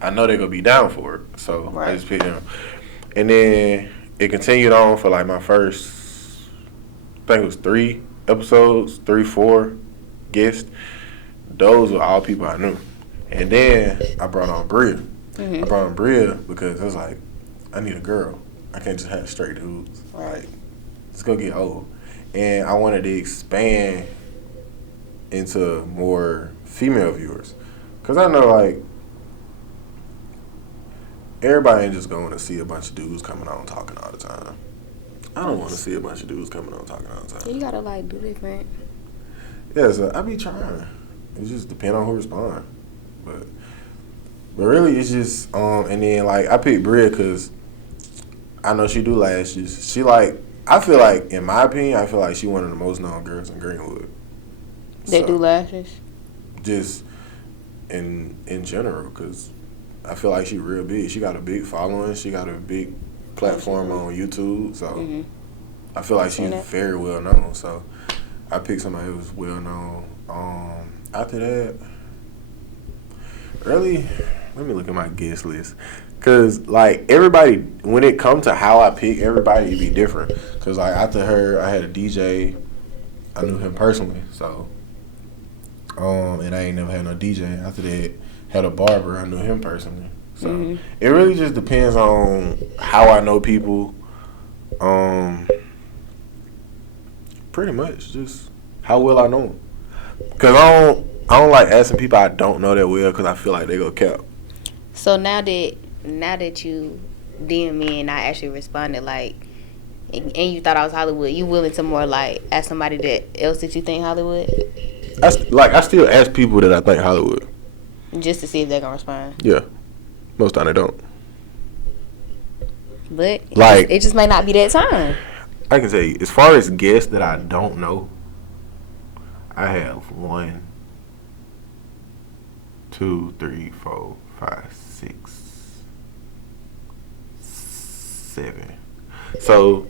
I know they're going to be down for it. So I just picked him. And then it continued on for, like, my first, I think it was 3 episodes, 4 guests. Those were all people I knew. And then I brought on Bria. I brought on Bria because I was like, I need a girl. I can't just have straight dudes. Like, it's going to get old. And I wanted to expand into more female viewers. Because I know, like, everybody ain't just going to see a bunch of dudes coming on talking all the time. I don't want to see a bunch of dudes coming on talking all the time. Yeah, you gotta, like, do different. Yeah, so I be trying. It just depends on who respond. But really, it's just, and then, like, I picked Bria because I know she do lashes. She, like, I feel like, in my opinion, I feel like she one of the most known girls in Greenwood. They do lashes? Just in general, because I feel like she real big. She got a big following. She got a big platform on YouTube. So I feel like she's very well known. So I picked somebody who was well known. After that, really, let me look at my guest list. Because, like, everybody, when it comes to how I pick everybody, it be different. Because, like, after her, I had a DJ. I knew him personally. So And I ain't never had no DJ. After that, had a barber. I knew him personally. So it really just depends on how I know people. Pretty much just how well I know them. Cause I don't like asking people I don't know that well because I feel like they go cap. So now that you DM me and I actually responded like, and you thought I was Hollywood, you willing to more like ask somebody else that you think Hollywood? I still ask people that I think Hollywood. Just to see if they're gonna respond. Yeah, most time they don't. But like it just may not be that time. I can say, as far as guests that I don't know, I have 1, 2, 3, 4, 5, 6, 7. So,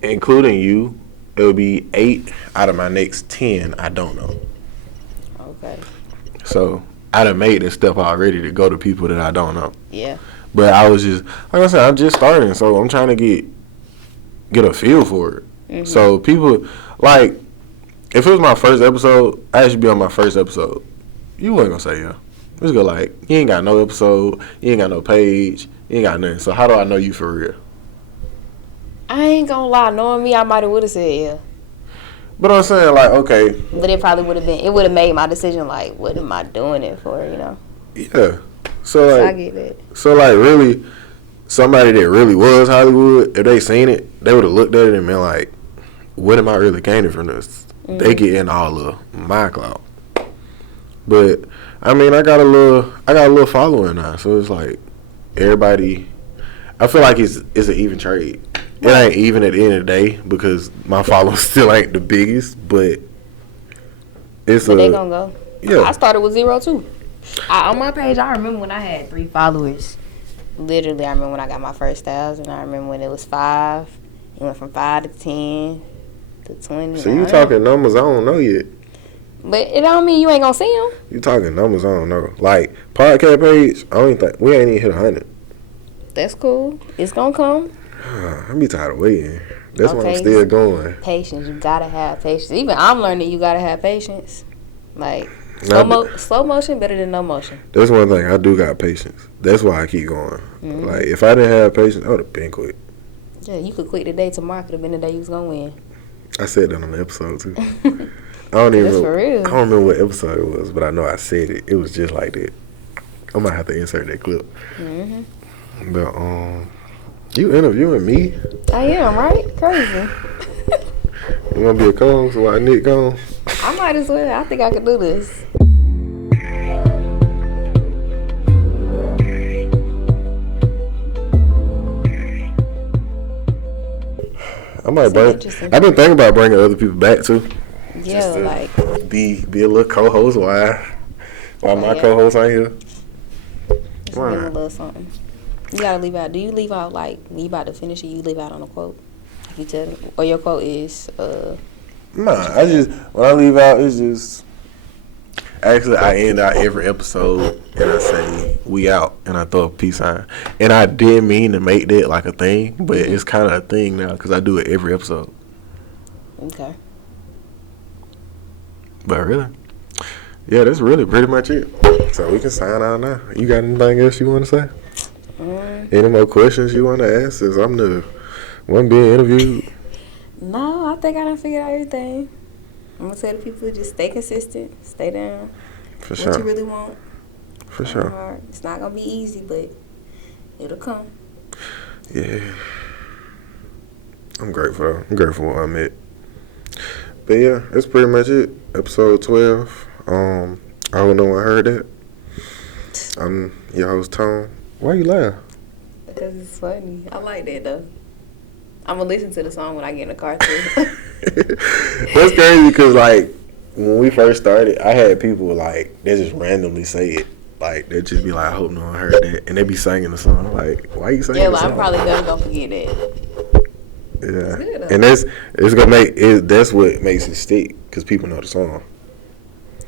including you, it would be 8 out of my next 10 I don't know. Okay. So, I done made this step already to go to people that I don't know. Yeah. But I was just, like I said, I'm just starting, so I'm trying to get a feel for it. Mm-hmm. So people, like, if it was my first episode, I should be on my first episode. You wasn't gonna say yeah. Just go like, you ain't got no episode, you ain't got no page, you ain't got nothing. So how do I know you for real? I ain't gonna lie, knowing me, I might have would have said yeah. But I'm saying like, okay. But it probably would have been, it would have made my decision like, what am I doing it for, you know? Yeah. So like, I get that. So like, really, somebody that really was Hollywood, if they seen it, they would have looked at it and been like, "What am I really gaining from this?" Mm-hmm. They get in all of my clout. But I mean, I got a little following now, so it's like everybody. I feel like it's an even trade. It ain't even at the end of the day because my following still ain't the biggest, but it's but they gonna go. Yeah, I started with 0 too. On my page, I remember when I had 3 followers. Literally, I remember when I got my first 1,000. I remember when it was 5. It went from 5 to 10 to 20. So you talking numbers I don't know yet. But it don't mean you ain't gonna see them. You talking numbers I don't know. Like, podcast page, I don't think, we ain't even hit 100. That's cool. It's gonna come. I be tired of waiting. That's why I'm still going. Patience. You gotta have patience. Even I'm learning you gotta have patience. Like, slow motion better than no motion. That's one thing. I do got patience. That's why I keep going. Mm-hmm. Like, if I didn't have patience, I would have been quit. Yeah, you could quit today. Tomorrow could have been the day you was gonna win. I said that on the episode too. I don't even That's for real. I don't remember what episode it was, but I know I said it. It was just like that. I might have to insert that clip. Mm-hmm. But you interviewing me? I am, right? Crazy. You want to be a co-host while Nick gone? I might as well. I think I could do this. I've been thinking about bringing other people back too. Yeah, like be a little co-host while my co-host ain't here. Just give a little something. You gotta leave out. Do you leave out like when you about to finish it? You leave out on a quote. If you tell them, or your quote is. Nah, when I leave out, it's just. Actually, I end out every episode and I say "we out" and I throw a peace sign. And I didn't mean to make that like a thing, but it's kind of a thing now because I do it every episode. Okay. But really, yeah, that's really pretty much it. So we can sign out now. You got anything else you want to say? Any more questions you want to ask? Since I'm the one being interviewed. No, I think I done figured out everything. I'm gonna tell the people just stay consistent, stay down. For sure. What you really want. For sure. Hard. It's not gonna be easy, but it'll come. Yeah. I'm grateful. I'm grateful where I'm at. But yeah, that's pretty much it. Episode 12. I don't know I heard that. I'm your host Tone. Why you laugh? Because it's funny. I like that though. I'm gonna listen to the song when I get in the car too. That's crazy because like when we first started, I had people like they just randomly say it. Like they just be like, "I hope no one heard that," and they be singing the song. I'm like, why you singing? Yeah, the song? I'm probably never gonna forget that. Yeah, and it's gonna make it. That's what makes it stick because people know the song.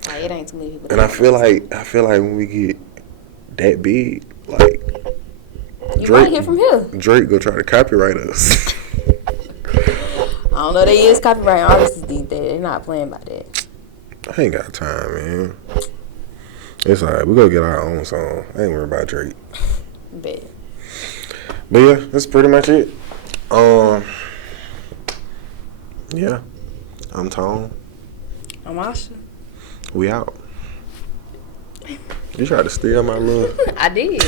Like, it ain't too many people. And I feel like when we get that big, like you might hear from here. Drake go try to copyright us. don't know. They is copyright artists these days. They're not playing by that. I ain't got time, man. It's alright. We gonna get our own song. I ain't worried about Drake. Bet. But yeah, that's pretty much it. Yeah. I'm Tone. I'm Asha. We out. You tried to steal my love. I did.